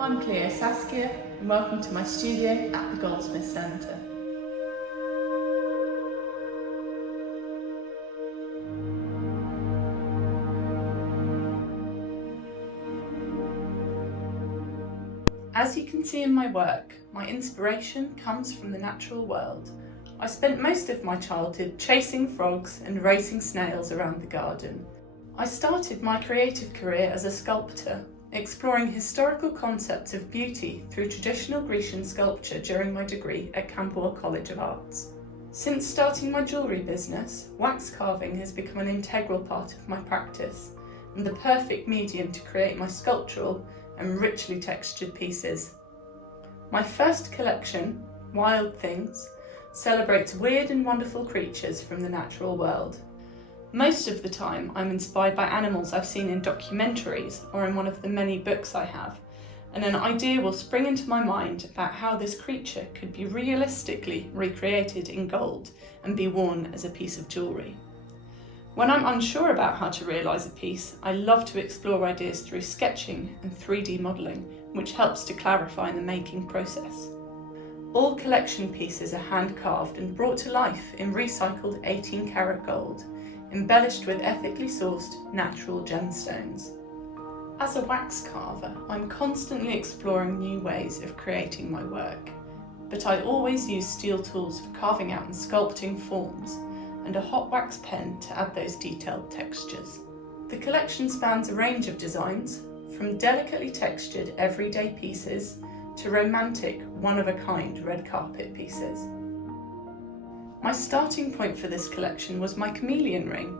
I'm Clio Saskia and welcome to my studio at the Goldsmiths Centre. As you can see in my work, my inspiration comes from the natural world. I spent most of my childhood chasing frogs and racing snails around the garden. I started my creative career as a sculptor, exploring historical concepts of beauty through traditional Grecian sculpture during my degree at Camberwell College of Arts. Since starting my jewellery business, wax carving has become an integral part of my practice and the perfect medium to create my sculptural and richly textured pieces. My first collection, Wild Things, celebrates weird and wonderful creatures from the natural world. Most of the time I'm inspired by animals I've seen in documentaries or in one of the many books I have, and an idea will spring into my mind about how this creature could be realistically recreated in gold and be worn as a piece of jewellery. When I'm unsure about how to realise a piece, I love to explore ideas through sketching and 3D modelling, which helps to clarify the making process. All collection pieces are hand-carved and brought to life in recycled 18-karat gold, embellished with ethically sourced natural gemstones. As a wax carver, I'm constantly exploring new ways of creating my work, but I always use steel tools for carving out and sculpting forms, and a hot wax pen to add those detailed textures. The collection spans a range of designs, from delicately textured everyday pieces to romantic, one-of-a-kind red carpet pieces. My starting point for this collection was my chameleon ring,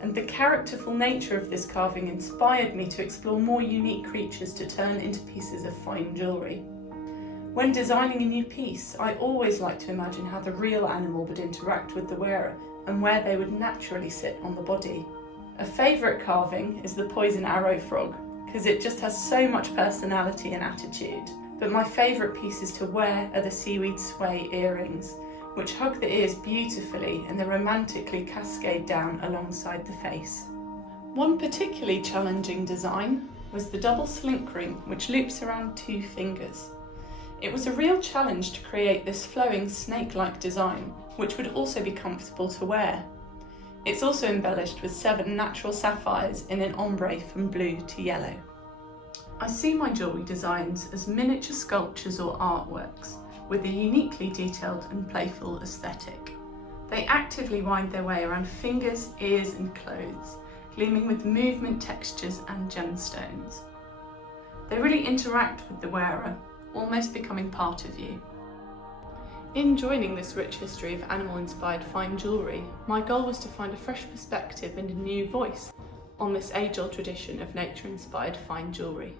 and the characterful nature of this carving inspired me to explore more unique creatures to turn into pieces of fine jewellery. When designing a new piece, I always like to imagine how the real animal would interact with the wearer and where they would naturally sit on the body. A favourite carving is the poison arrow frog, because it just has so much personality and attitude. But my favourite pieces to wear are the seaweed sway earrings, which hug the ears beautifully and then romantically cascade down alongside the face. One particularly challenging design was the double slink ring, which loops around 2 fingers. It was a real challenge to create this flowing snake-like design, which would also be comfortable to wear. It's also embellished with 7 natural sapphires in an ombre from blue to yellow. I see my jewellery designs as miniature sculptures or artworks, with a uniquely detailed and playful aesthetic. They actively wind their way around fingers, ears and clothes, gleaming with movement, textures and gemstones. They really interact with the wearer, almost becoming part of you. In joining this rich history of animal-inspired fine jewellery, my goal was to find a fresh perspective and a new voice on this age-old tradition of nature-inspired fine jewellery.